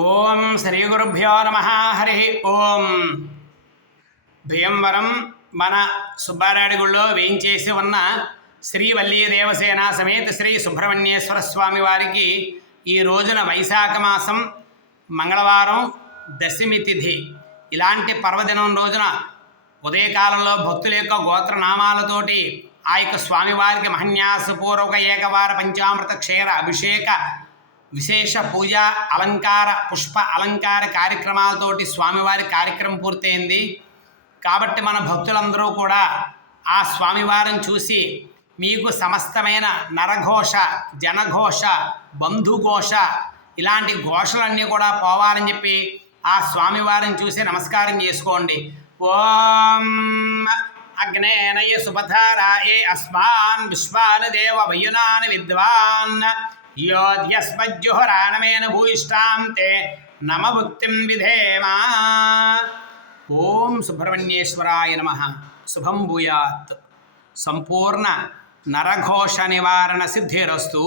ఓం శ్రీ గురుభ్యో నమ. హరి ఓం. భీమవరం మన సుబ్బారాయుడు గుళ్ళో వేయించేసి ఉన్న శ్రీ వల్లీ దేవసేన సమేత శ్రీ సుబ్రహ్మణ్యేశ్వర స్వామి వారికి ఈ రోజున వైశాఖ మాసం మంగళవారం దశమి తిథి. ఇలాంటి పర్వదినం రోజున ఉదయకాలంలో భక్తుల యొక్క గోత్రనామాలతోటి ఆ యొక్క స్వామివారికి మహన్యాసపూర్వక ఏకవార పంచామృత క్షీర అభిషేక విశేష పూజ అలంకార పుష్ప అలంకార కార్యక్రమాలతోటి స్వామివారి కార్యక్రమం పూర్తయింది. కాబట్టి మన భక్తులందరూ కూడా ఆ స్వామివారిని చూసి మీకు సమస్తమైన నరఘోష, జనఘోష, బంధుఘోష ఇలాంటి ఘోషలన్నీ కూడా పోవాలని చెప్పి ఆ స్వామివారిని చూసి నమస్కారం చేసుకోండి. ఓం అగ్నేనయ సుపథారాయే అస్మాన్ విశ్వాన్ దేవ వయునాన్ విద్వాన్ యోధ్యస్మజ్జుహరాణమేన భూయిష్టాం తే నమ భుక్తిం విధేమా. ఓం సుబ్రహ్మణ్యేశ్వరాయ నమః. శుభం భూయాత్. సంపూర్ణ నరఘోష నివారణ సిద్ధిరస్తు.